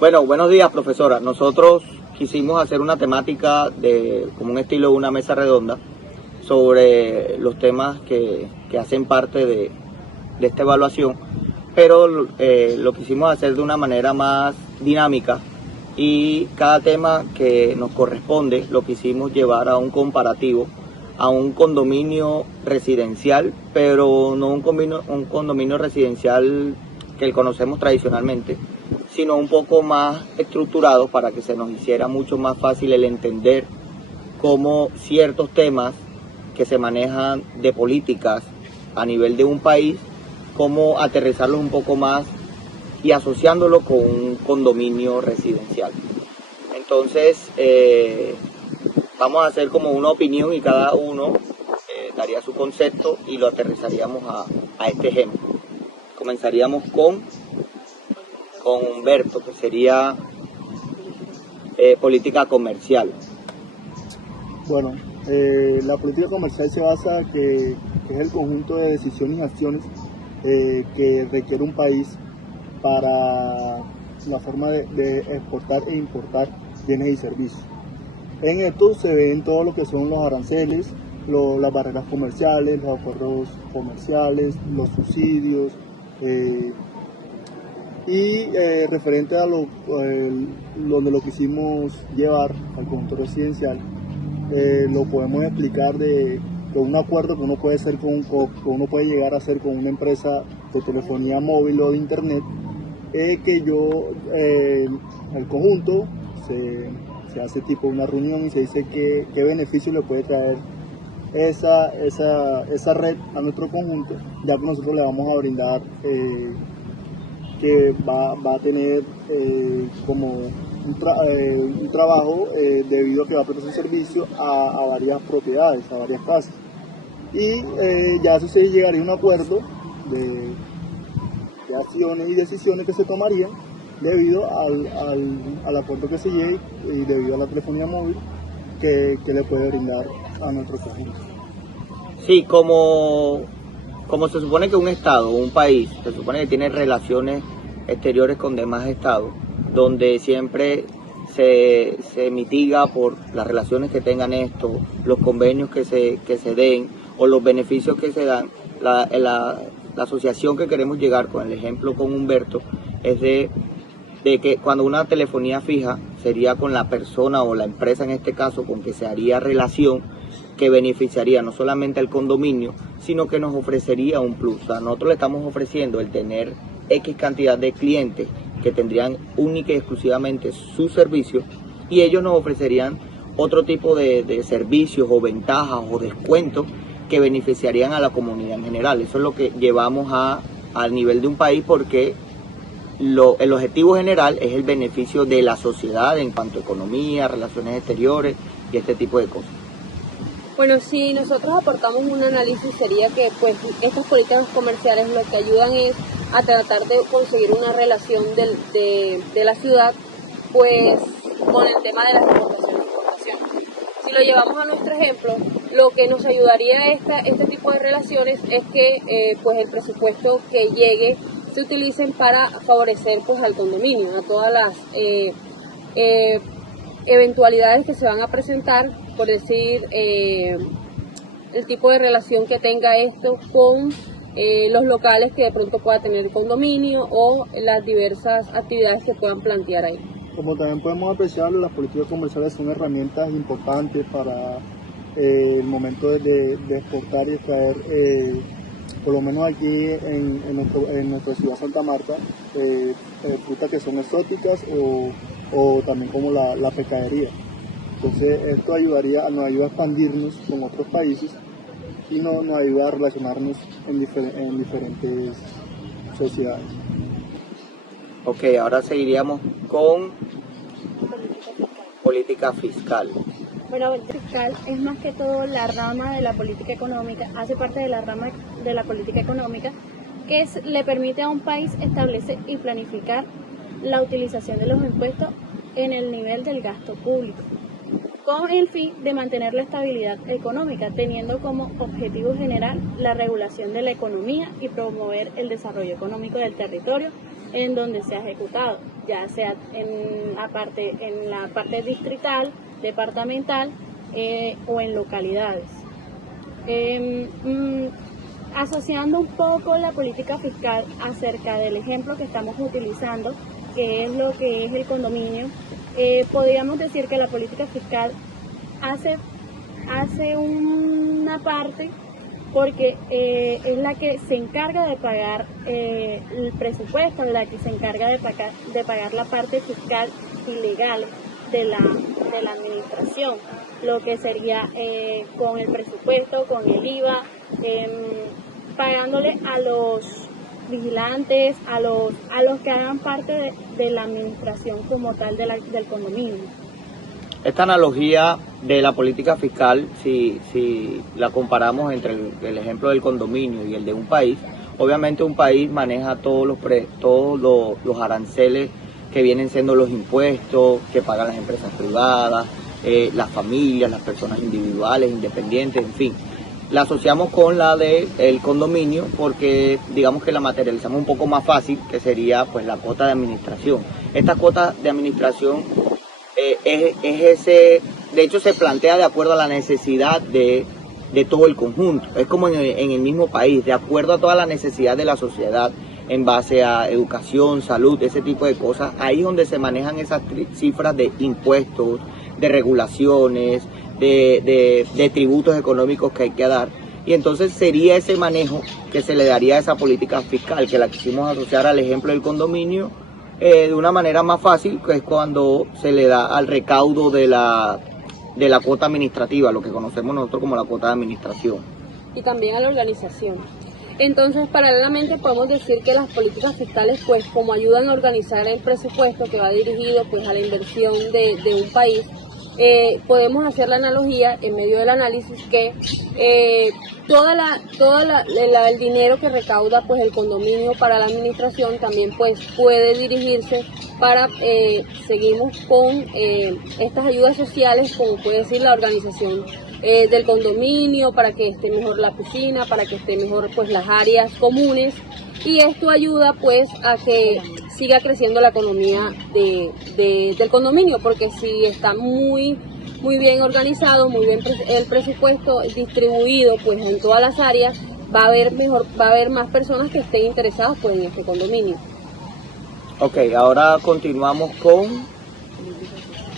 Bueno, buenos días, profesora. Nosotros quisimos hacer una temática como un estilo de una mesa redonda sobre los temas que hacen parte de esta evaluación, pero lo quisimos hacer de una manera más dinámica y cada tema que nos corresponde lo quisimos llevar a un comparativo, a un condominio residencial, pero no un condominio residencial que conocemos tradicionalmente, sino un poco más estructurado para que se nos hiciera mucho más fácil el entender cómo ciertos temas que se manejan de políticas a nivel de un país, cómo aterrizarlos un poco más y asociándolo con un condominio residencial. Entonces, vamos a hacer como una opinión y cada uno daría su concepto y lo aterrizaríamos a este ejemplo. Comenzaríamos con Humberto, que sería política comercial. Bueno, la política comercial se basa que es el conjunto de decisiones y acciones que requiere un país para la forma de exportar e importar bienes y servicios. En esto se ven todo lo que son los aranceles, las barreras comerciales, los acuerdos comerciales, los subsidios, referente a donde lo quisimos llevar al conjunto residencial, lo podemos explicar con un acuerdo que uno puede hacer que uno puede llegar a hacer con una empresa de telefonía móvil o de internet, el conjunto se hace tipo una reunión y se dice qué beneficio le puede traer esa red a nuestro conjunto, ya que nosotros le vamos a brindar que va a tener como un trabajo debido a que va a prestar un servicio a varias propiedades, a varias casas. Y ya eso se llegaría a un acuerdo de acciones y decisiones que se tomarían debido al acuerdo que se llegue y debido a la telefonía móvil que le puede brindar a nuestro conjunto. Sí, como se supone que un estado, un país, se supone que tiene relaciones exteriores con demás estados, donde siempre se mitiga por las relaciones que tengan estos, los convenios que se den o los beneficios que se dan. La asociación que queremos llegar con el ejemplo con Humberto es de que cuando una telefonía fija sería con la persona o la empresa en este caso con que se haría relación, que beneficiaría no solamente al condominio, sino que nos ofrecería un plus. O sea, nosotros le estamos ofreciendo el tener X cantidad de clientes que tendrían única y exclusivamente su servicio y ellos nos ofrecerían otro tipo de servicios o ventajas o descuentos que beneficiarían a la comunidad en general. Eso es lo que llevamos al nivel de un país porque el objetivo general es el beneficio de la sociedad en cuanto a economía, relaciones exteriores y este tipo de cosas. Bueno, si nosotros aportamos un análisis sería que pues estas políticas comerciales lo que ayudan es a tratar de conseguir una relación de la ciudad pues con el tema de las exportaciones e importaciones. Si lo llevamos a nuestro ejemplo, lo que nos ayudaría este tipo de relaciones es que pues el presupuesto que llegue se utilicen para favorecer pues al condominio, a todas las eventualidades que se van a presentar, por decir el tipo de relación que tenga esto con los locales que de pronto pueda tener el condominio o las diversas actividades que puedan plantear ahí. Como también podemos apreciar, las políticas comerciales son herramientas importantes para el momento de exportar y extraer, por lo menos aquí en nuestra ciudad Santa Marta, frutas que son exóticas o también como la pescadería. Entonces esto nos ayuda a expandirnos con otros países y nos ayuda a relacionarnos en diferentes sociedades. Ok, ahora seguiríamos con política fiscal. Bueno, el fiscal es más que todo la rama de la política económica, hace parte de la rama de la política económica que le permite a un país establecer y planificar la utilización de los impuestos en el nivel del gasto público, con el fin de mantener la estabilidad económica, teniendo como objetivo general la regulación de la economía y promover el desarrollo económico del territorio en donde se ha ejecutado, ya sea en la parte distrital, departamental o en localidades. Asociando un poco la política fiscal acerca del ejemplo que estamos utilizando, que es lo que es el condominio, podríamos decir que la política fiscal hace una parte porque es la que se encarga de pagar el presupuesto, la que se encarga de pagar la parte fiscal y legal de la administración, lo que sería con el presupuesto, con el IVA, pagándole a los vigilantes, a los que hagan parte de la administración como tal del condominio. Esta analogía de la política fiscal, si la comparamos entre el ejemplo del condominio y el de un país, obviamente un país maneja todos los aranceles que vienen siendo los impuestos que pagan las empresas privadas, las familias, las personas individuales, independientes, en fin. La asociamos con la del condominio porque digamos que la materializamos un poco más fácil, que sería pues la cuota de administración. Esta cuota de administración de hecho se plantea de acuerdo a la necesidad de todo el conjunto. Es como en el mismo país, de acuerdo a toda la necesidad de la sociedad, en base a educación, salud, ese tipo de cosas. Ahí es donde se manejan esas cifras de impuestos, de regulaciones, de tributos económicos que hay que dar. Y entonces sería ese manejo que se le daría a esa política fiscal, que la quisimos asociar al ejemplo del condominio, de una manera más fácil, que es cuando se le da al recaudo de la cuota administrativa, lo que conocemos nosotros como la cuota de administración. Y también a la organización. Entonces, paralelamente podemos decir que las políticas fiscales, pues como ayudan a organizar el presupuesto que va dirigido pues a la inversión de un país, podemos hacer la analogía en medio del análisis que el dinero que recauda pues el condominio para la administración también pues puede dirigirse para seguimos con estas ayudas sociales, como puede decir la organización del condominio, para que esté mejor la piscina, para que esté mejor pues las áreas comunes, y esto ayuda pues a que siga creciendo la economía del condominio, porque si está muy bien organizado, muy bien el presupuesto distribuido pues en todas las áreas, va a haber más personas que estén interesadas pues en este condominio. Ok, ahora continuamos con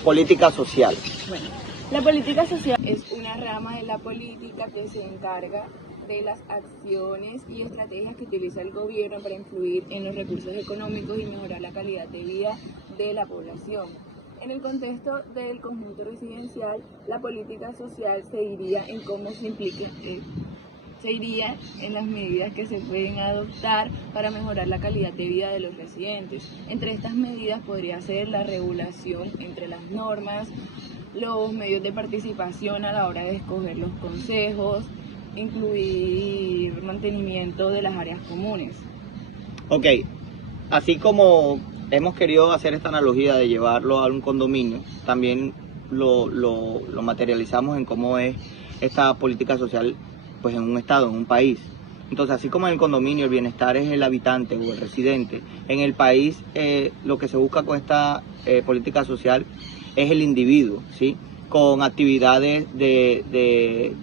política social. Bueno, la política social es una rama de la política que se encarga de las acciones y estrategias que utiliza el gobierno para influir en los recursos económicos y mejorar la calidad de vida de la población. En el contexto del conjunto residencial, la política social se iría en cómo se implica, se iría en las medidas que se pueden adoptar para mejorar la calidad de vida de los residentes. Entre estas medidas podría ser la regulación entre las normas, los medios de participación a la hora de escoger los consejos, incluir mantenimiento de las áreas comunes. Ok, así como hemos querido hacer esta analogía de llevarlo a un condominio, también lo materializamos en cómo es esta política social pues en un estado, en un país. Entonces, así como en el condominio el bienestar es el habitante o el residente, en el país lo que se busca con esta política social es el individuo, ¿sí? Con actividades de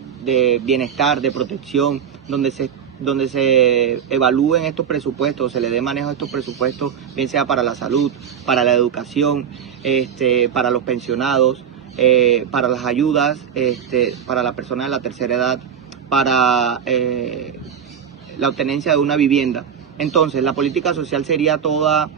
bienestar, de protección, donde se evalúen estos presupuestos, se le dé manejo a estos presupuestos, bien sea para la salud, para la educación, para los pensionados, para las ayudas, para la persona de la tercera edad, para la obtenencia de una vivienda. Entonces, la política social sería todo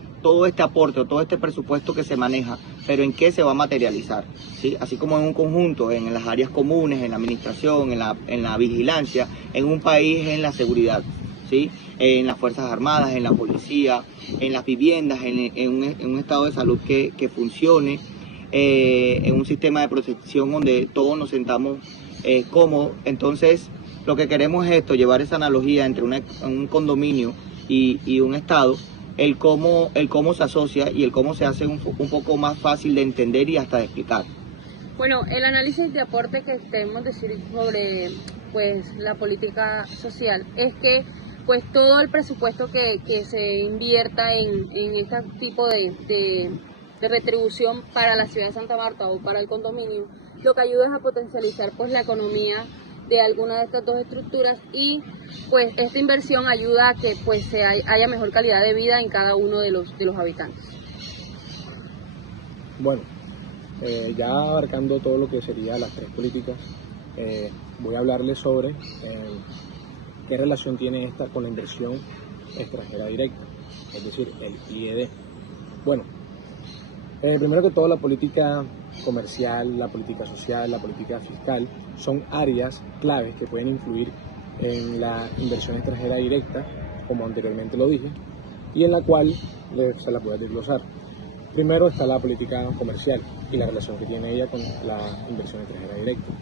este aporte o todo este presupuesto que se maneja, pero ¿en qué se va a materializar? ¿Sí? Así como en un conjunto, en las áreas comunes, en la administración, en la vigilancia, en un país en la seguridad, ¿sí? En las Fuerzas Armadas, en la policía, en las viviendas, en un estado de salud que funcione, en un sistema de protección donde todos nos sentamos cómodos. Entonces, lo que queremos es esto, llevar esa analogía entre un condominio y un estado, el cómo se asocia y el cómo se hace un poco más fácil de entender y hasta de explicar. Bueno, el análisis de aporte que queremos decir sobre pues la política social es que pues todo el presupuesto que se invierta en este tipo de retribución para la ciudad de Santa Marta o para el condominio, lo que ayuda es a potencializar pues la economía de alguna de estas dos estructuras, y pues esta inversión ayuda a que pues haya mejor calidad de vida en cada uno de los habitantes. Bueno, ya abarcando todo lo que sería las tres políticas, voy a hablarles sobre qué relación tiene esta con la inversión extranjera directa, es decir, el IED. Bueno, primero que todo, la política comercial, la política social, la política fiscal son áreas claves que pueden influir en la inversión extranjera directa, como anteriormente lo dije, y en la cual se la puede desglosar. Primero está la política comercial y la relación que tiene ella con la inversión extranjera directa.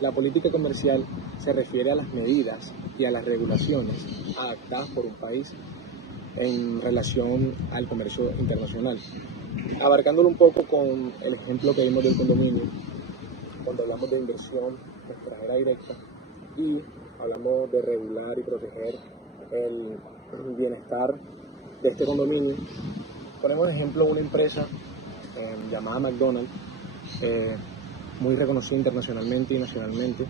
La política comercial se refiere a las medidas y a las regulaciones adaptadas por un país en relación al comercio internacional. Abarcándolo un poco con el ejemplo que vimos del condominio, cuando hablamos de inversión extranjera directa y hablamos de regular y proteger el bienestar de este condominio, ponemos de ejemplo una empresa llamada McDonald's, muy reconocida internacionalmente y nacionalmente,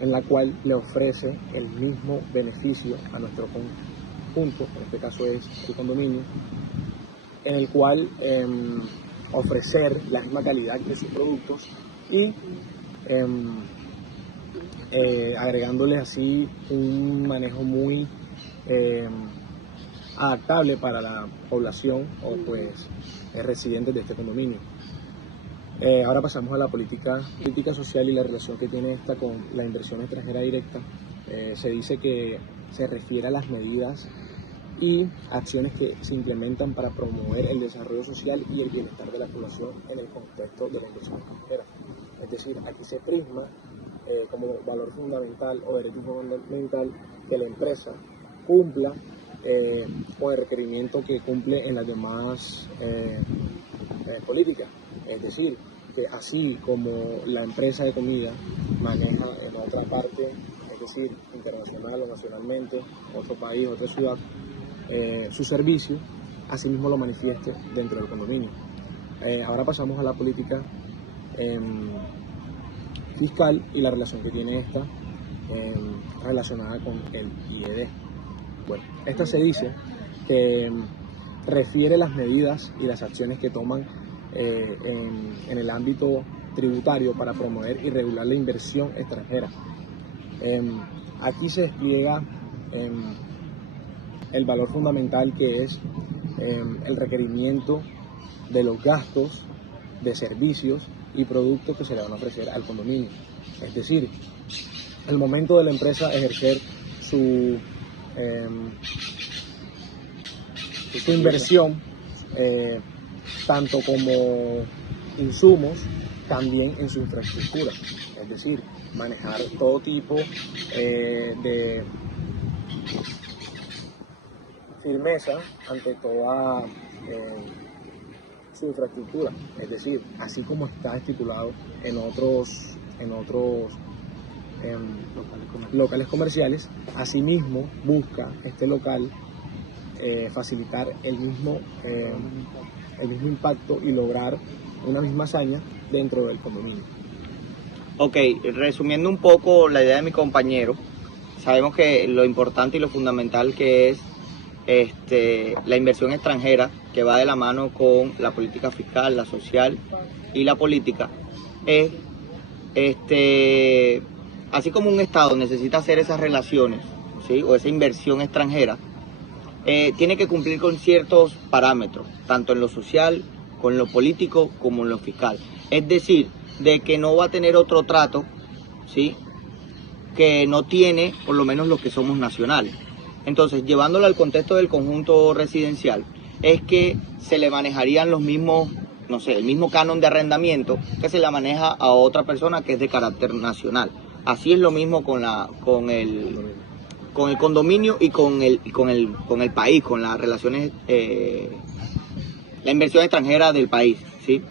en la cual le ofrece el mismo beneficio a nuestro conjunto, en este caso es el condominio, en el cual ofrecer la misma calidad de sus productos y agregándole así un manejo muy adaptable para la población o pues residentes de este condominio. Ahora pasamos a la política social y la relación que tiene esta con la inversión extranjera directa. Se dice que se refiere a las medidas y acciones que se implementan para promover el desarrollo social y el bienestar de la población en el contexto de la inversión extranjera. Es decir, aquí se prisma como valor fundamental o derecho fundamental que la empresa cumpla con el requerimiento que cumple en las demás políticas. Es decir, que así como la empresa de comida maneja en otra parte, es decir, internacional o nacionalmente, otro país, otra ciudad, su servicio, asimismo lo manifieste dentro del condominio. Ahora pasamos a la política fiscal y la relación que tiene esta relacionada con el IED. Bueno, esta se dice que refiere las medidas y las acciones que toman en el ámbito tributario para promover y regular la inversión extranjera. Aquí se despliega el valor fundamental que es el requerimiento de los gastos de servicios y productos que se le van a ofrecer al condominio. Es decir, el momento de la empresa ejercer su inversión, tanto como insumos, también en su infraestructura. Es decir, manejar todo tipo de firmeza ante toda su infraestructura, es decir, así como está estipulado en otros locales comerciales, asimismo busca este local facilitar el mismo impacto y lograr una misma hazaña dentro del condominio. Ok, resumiendo un poco la idea de mi compañero, sabemos que lo importante y lo fundamental que es la inversión extranjera, que va de la mano con la política fiscal, la social y la política, es así como un Estado necesita hacer esas relaciones, ¿sí?, o esa inversión extranjera, tiene que cumplir con ciertos parámetros, tanto en lo social, con lo político, como en lo fiscal. Es decir, de que no va a tener otro trato, ¿sí?, que no tiene por lo menos los que somos nacionales. Entonces, llevándolo al contexto del conjunto residencial, es que se le manejarían los mismos, no sé, el mismo canon de arrendamiento que se le maneja a otra persona que es de carácter nacional. Así es lo mismo con el condominio y con el país, con las relaciones, la inversión extranjera del país, ¿sí?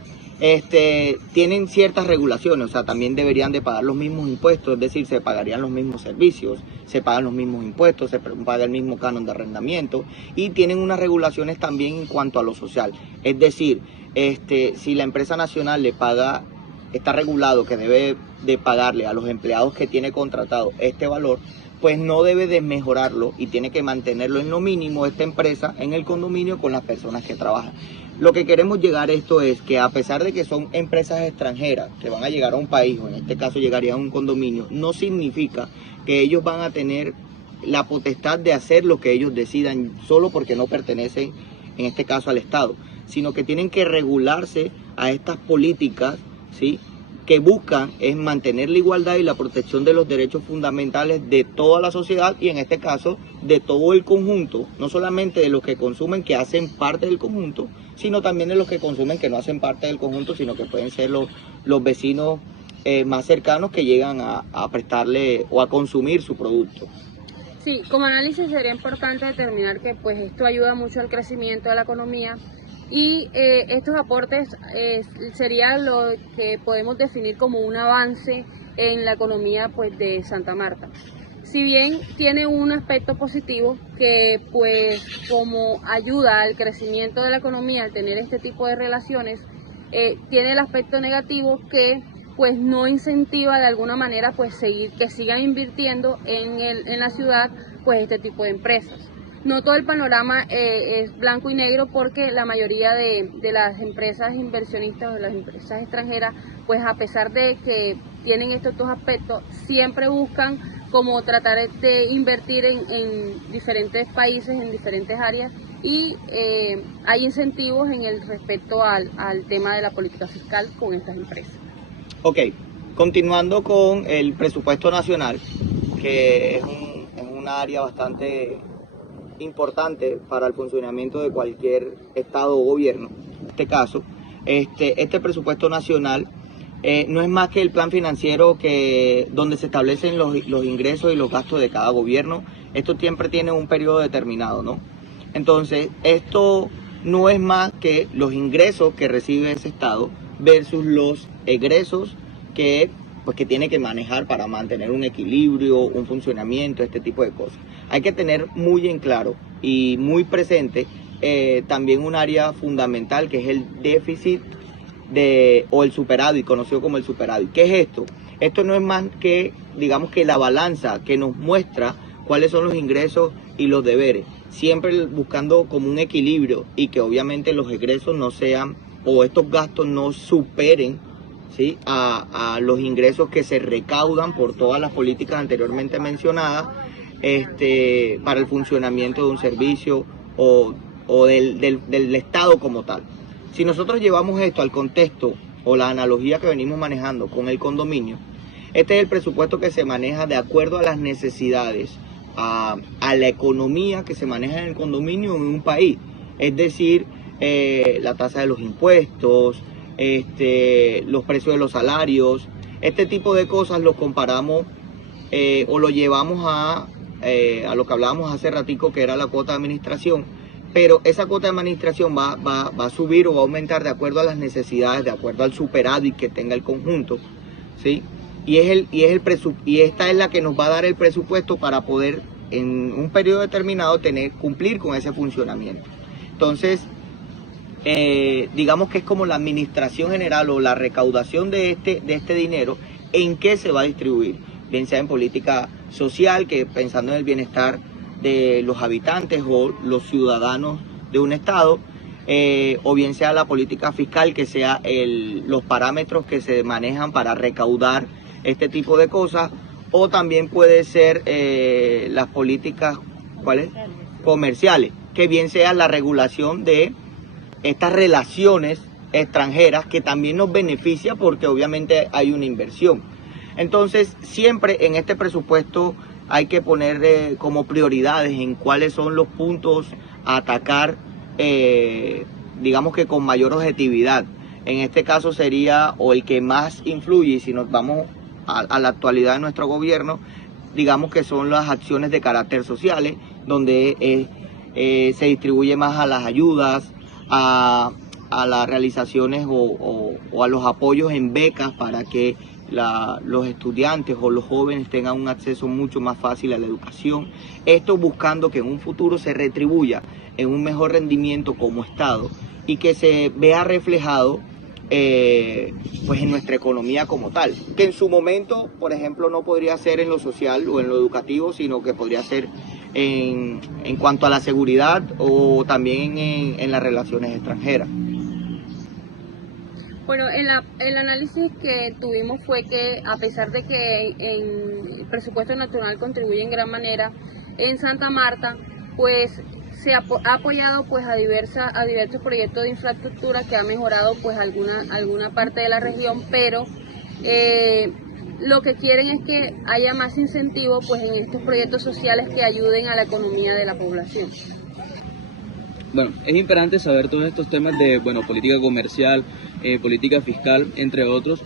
tienen ciertas regulaciones, o sea, también deberían de pagar los mismos impuestos, es decir, se pagarían los mismos servicios, se pagan los mismos impuestos, se paga el mismo canon de arrendamiento y tienen unas regulaciones también en cuanto a lo social. Es decir, si la empresa nacional le paga, está regulado que debe de pagarle a los empleados que tiene contratado este valor, pues no debe de mejorarlo y tiene que mantenerlo en lo mínimo esta empresa en el condominio con las personas que trabajan. Lo que queremos llegar a esto es que a pesar de que son empresas extranjeras que van a llegar a un país, o en este caso llegarían a un condominio, no significa que ellos van a tener la potestad de hacer lo que ellos decidan solo porque no pertenecen, en este caso, al Estado, sino que tienen que regularse a estas políticas, ¿sí?, que buscan es mantener la igualdad y la protección de los derechos fundamentales de toda la sociedad y en este caso de todo el conjunto, no solamente de los que consumen que hacen parte del conjunto, sino también de los que consumen que no hacen parte del conjunto, sino que pueden ser los vecinos más cercanos que llegan a prestarle o a consumir su producto. Sí, como análisis sería importante determinar que pues esto ayuda mucho al crecimiento de la economía. Y estos aportes sería lo que podemos definir como un avance en la economía pues de Santa Marta. Si bien tiene un aspecto positivo que pues como ayuda al crecimiento de la economía al tener este tipo de relaciones, tiene el aspecto negativo que pues no incentiva de alguna manera pues que sigan invirtiendo en la ciudad pues este tipo de empresas. No todo el panorama es blanco y negro porque la mayoría de las empresas inversionistas o de las empresas extranjeras, pues a pesar de que tienen estos dos aspectos, siempre buscan como tratar de invertir en diferentes países, en diferentes áreas y hay incentivos en el respecto al tema de la política fiscal con estas empresas. Ok, continuando con el presupuesto nacional, que es una área bastante importante para el funcionamiento de cualquier estado o gobierno. En este caso, este presupuesto nacional no es más que el plan financiero donde se establecen los ingresos y los gastos de cada gobierno. Esto siempre tiene un periodo determinado, ¿no? Entonces, esto no es más que los ingresos que recibe ese estado versus los egresos que tiene que manejar para mantener un equilibrio, un funcionamiento, este tipo de cosas. Hay que tener muy en claro y muy presente también un área fundamental que es el déficit o el superávit, conocido como el superávit. ¿Qué es esto? Esto no es más que, digamos que la balanza que nos muestra cuáles son los ingresos y los deberes, siempre buscando como un equilibrio y que obviamente los egresos no sean o estos gastos no superen, ¿sí?, a los ingresos que se recaudan por todas las políticas anteriormente mencionadas para el funcionamiento de un servicio o del Estado como tal. Si nosotros llevamos esto al contexto o la analogía que venimos manejando con el condominio, este es el presupuesto que se maneja de acuerdo a las necesidades, a la economía que se maneja en el condominio en un país, es decir, la tasa de los impuestos, los precios de los salarios, este tipo de cosas los comparamos o lo llevamos a lo que hablábamos hace ratico, que era la cuota de administración, pero esa cuota de administración va a subir o va a aumentar de acuerdo a las necesidades, de acuerdo al superávit que tenga el conjunto, ¿sí? Y esta es la que nos va a dar el presupuesto para poder en un periodo determinado cumplir con ese funcionamiento. Entonces, digamos que es como la administración general o la recaudación de este dinero, en qué se va a distribuir, bien sea en política social, que pensando en el bienestar de los habitantes o los ciudadanos de un estado, o bien sea la política fiscal, que sea los parámetros que se manejan para recaudar este tipo de cosas, o también puede ser las políticas comerciales, que bien sea la regulación de estas relaciones extranjeras, que también nos beneficia porque obviamente hay una inversión. Entonces, siempre en este presupuesto hay que poner como prioridades en cuáles son los puntos a atacar, digamos que con mayor objetividad. En este caso sería, o el que más influye, y si nos vamos a la actualidad de nuestro gobierno, digamos que son las acciones de carácter sociales, donde se distribuye más a las ayudas, a a las realizaciones o a los apoyos en becas para que los estudiantes o los jóvenes tengan un acceso mucho más fácil a la educación. Esto buscando que en un futuro se retribuya en un mejor rendimiento como Estado y que se vea reflejado pues en nuestra economía como tal, que en su momento, por ejemplo, no podría ser en lo social o en lo educativo, sino que podría ser en cuanto a la seguridad o también en las relaciones extranjeras. Bueno, el análisis que tuvimos fue que a pesar de que en el presupuesto nacional contribuye en gran manera, en Santa Marta, pues se ha apoyado pues a diversos proyectos de infraestructura que ha mejorado pues alguna parte de la región, pero lo que quieren es que haya más incentivo pues en estos proyectos sociales que ayuden a la economía de la población. Bueno, es importante saber todos estos temas de, bueno, política comercial, política fiscal, entre otros,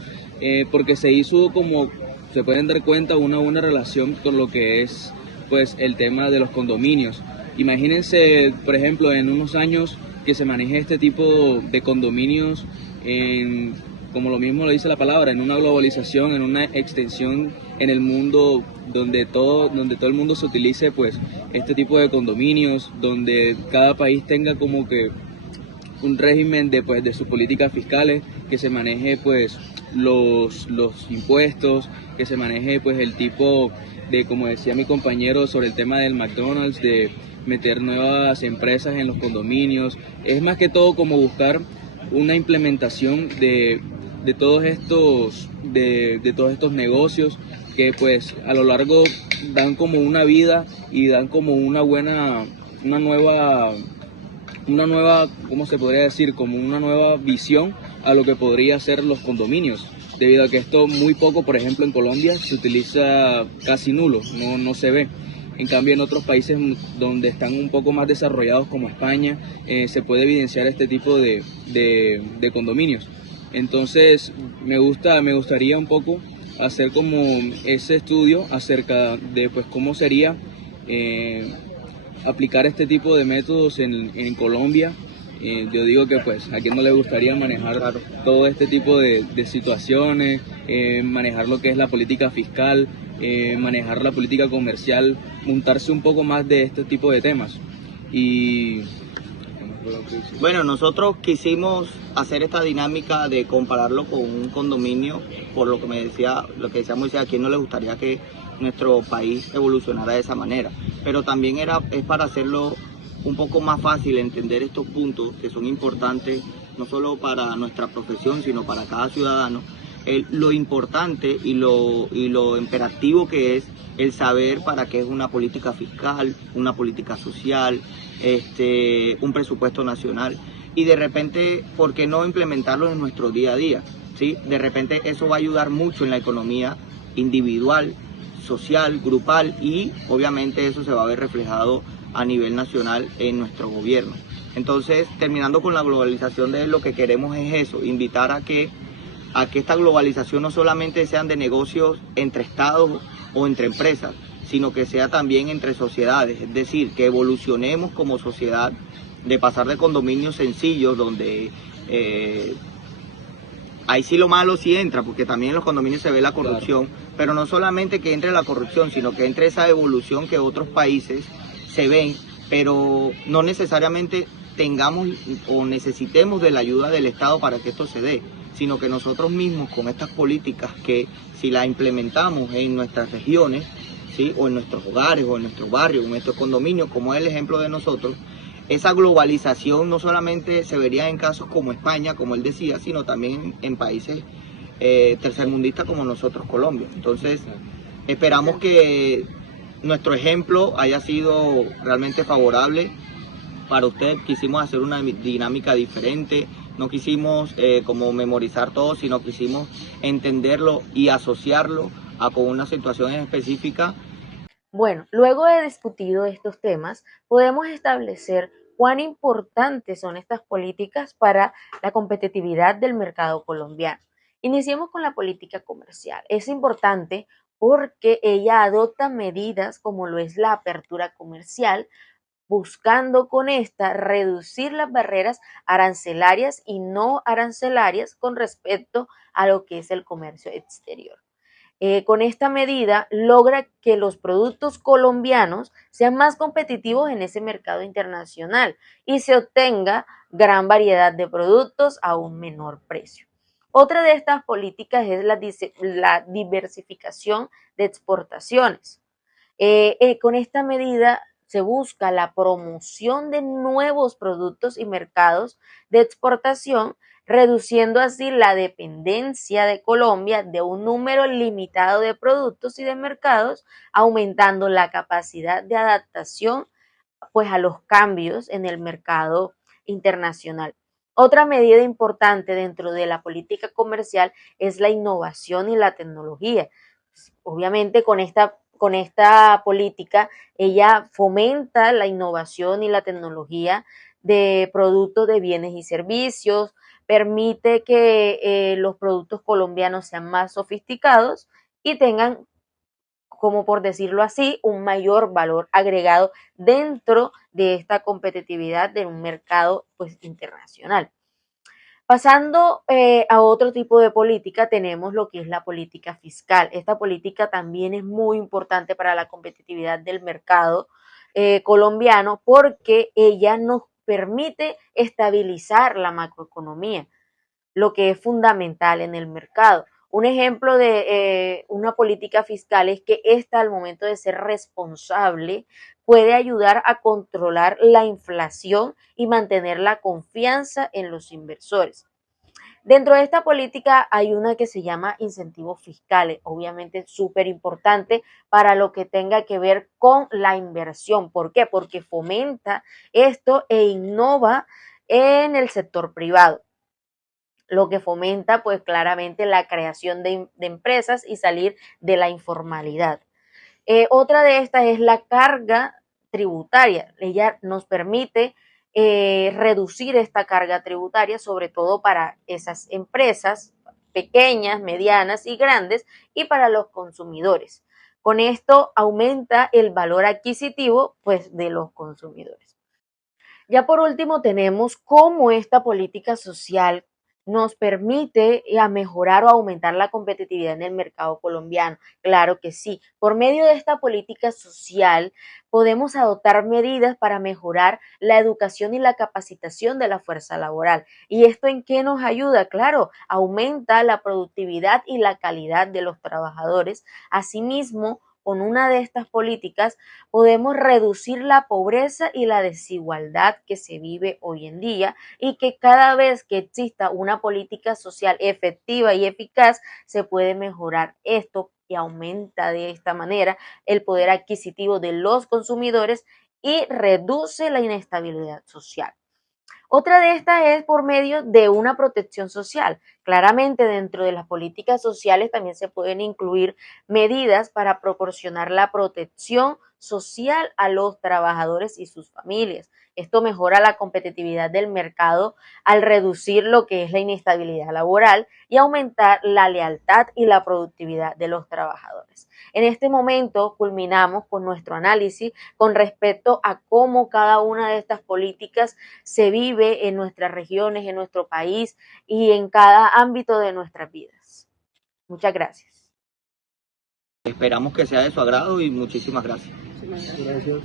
porque se hizo, como se pueden dar cuenta, una buena relación con lo que es pues el tema de los condominios. Imagínense, por ejemplo, en unos años que se maneje este tipo de condominios como lo mismo lo dice la palabra, en una globalización, en una extensión en el mundo donde todo el mundo se utilice pues este tipo de condominios, donde cada país tenga como que un régimen de sus políticas fiscales, que se maneje pues los impuestos, que se maneje pues el tipo de, como decía mi compañero sobre el tema del McDonald's, de meter nuevas empresas en los condominios. Es más que todo como buscar una implementación de todos estos negocios que pues a lo largo dan como una vida y dan como una nueva, ¿cómo se podría decir? Como una nueva visión a lo que podría ser los condominios, debido a que esto muy poco, por ejemplo en Colombia, se utiliza casi nulo, no se ve. En cambio en otros países donde están un poco más desarrollados como España, se puede evidenciar este tipo de condominios. Entonces me gustaría un poco hacer como ese estudio acerca de pues cómo sería aplicar este tipo de métodos en Colombia. Yo digo que pues a quien no le gustaría manejar todo este tipo de situaciones, manejar lo que es la política fiscal, manejar la política comercial, montarse un poco más de este tipo de temas. Y bueno, nosotros quisimos hacer esta dinámica de compararlo con un condominio, por lo que decía Moisés, a quien no le gustaría que nuestro país evolucionara de esa manera, pero también es para hacerlo un poco más fácil entender estos puntos que son importantes no solo para nuestra profesión, sino para cada ciudadano, lo importante y lo imperativo que es el saber para qué es una política fiscal, una política social, un presupuesto nacional, y de repente, ¿por qué no implementarlo en nuestro día a día? ¿Sí? De repente eso va a ayudar mucho en la economía individual, social, grupal, y obviamente eso se va a ver reflejado a nivel nacional en nuestro gobierno. Entonces, terminando con la globalización, lo que queremos es eso, invitar a que esta globalización no solamente sean de negocios entre estados o entre empresas, sino que sea también entre sociedades, es decir, que evolucionemos como sociedad de pasar de condominios sencillos donde ahí sí lo malo sí entra, porque también en los condominios se ve la corrupción, claro. Pero no solamente que entre la corrupción, sino que entre esa evolución que otros países se ven, pero no necesariamente tengamos o necesitemos de la ayuda del Estado para que esto se dé, sino que nosotros mismos con estas políticas que si las implementamos en nuestras regiones, ¿sí? O en nuestros hogares, o en nuestros barrios, en nuestros condominios, como es el ejemplo de nosotros, esa globalización no solamente se vería en casos como España, como él decía, sino también en países tercermundistas como nosotros, Colombia. Entonces, esperamos que nuestro ejemplo haya sido realmente favorable para usted. Quisimos hacer una dinámica diferente, no quisimos como memorizar todo, sino quisimos entenderlo y asociarlo con una situación en específica. Bueno, luego de discutido estos temas, podemos establecer cuán importantes son estas políticas para la competitividad del mercado colombiano. Iniciemos con la política comercial. Es importante porque ella adopta medidas como lo es la apertura comercial, buscando con esta reducir las barreras arancelarias y no arancelarias con respecto a lo que es el comercio exterior. Con esta medida logra que los productos colombianos sean más competitivos en ese mercado internacional y se obtenga gran variedad de productos a un menor precio. Otra de estas políticas es la diversificación de exportaciones. Con esta medida se busca la promoción de nuevos productos y mercados de exportación, reduciendo así la dependencia de Colombia de un número limitado de productos y de mercados, aumentando la capacidad de adaptación pues a los cambios en el mercado internacional. Otra medida importante dentro de la política comercial es la innovación y la tecnología. Obviamente con esta política ella fomenta la innovación y la tecnología de productos de bienes y servicios, permite que los productos colombianos sean más sofisticados y tengan, como por decirlo así, un mayor valor agregado dentro de esta competitividad de un mercado pues internacional. Pasando a otro tipo de política, tenemos lo que es la política fiscal. Esta política también es muy importante para la competitividad del mercado colombiano porque ella nos permite estabilizar la macroeconomía, lo que es fundamental en el mercado. Un ejemplo de una política fiscal es que esta, al momento de ser responsable, puede ayudar a controlar la inflación y mantener la confianza en los inversores. Dentro de esta política hay una que se llama incentivos fiscales, obviamente súper importante para lo que tenga que ver con la inversión. ¿Por qué? Porque fomenta esto e innova en el sector privado, lo que fomenta pues claramente la creación de empresas y salir de la informalidad. Otra de estas es la carga tributaria. Ella nos permite reducir esta carga tributaria, sobre todo para esas empresas pequeñas, medianas y grandes, y para los consumidores. Con esto aumenta el valor adquisitivo pues, de los consumidores. Ya por último tenemos cómo esta política social nos permite a mejorar o aumentar la competitividad en el mercado colombiano. Claro que sí. Por medio de esta política social podemos adoptar medidas para mejorar la educación y la capacitación de la fuerza laboral. ¿Y esto en qué nos ayuda? Claro, aumenta la productividad y la calidad de los trabajadores. Asimismo, con una de estas políticas podemos reducir la pobreza y la desigualdad que se vive hoy en día y que cada vez que exista una política social efectiva y eficaz se puede mejorar esto y aumenta de esta manera el poder adquisitivo de los consumidores y reduce la inestabilidad social. Otra de estas es por medio de una protección social. Claramente dentro de las políticas sociales también se pueden incluir medidas para proporcionar la protección social a los trabajadores y sus familias. Esto mejora la competitividad del mercado al reducir lo que es la inestabilidad laboral y aumentar la lealtad y la productividad de los trabajadores. En este momento culminamos con nuestro análisis con respecto a cómo cada una de estas políticas se vive en nuestras regiones, en nuestro país y en cada ámbito de nuestras vidas. Muchas gracias. Esperamos que sea de su agrado y muchísimas gracias. Gracias.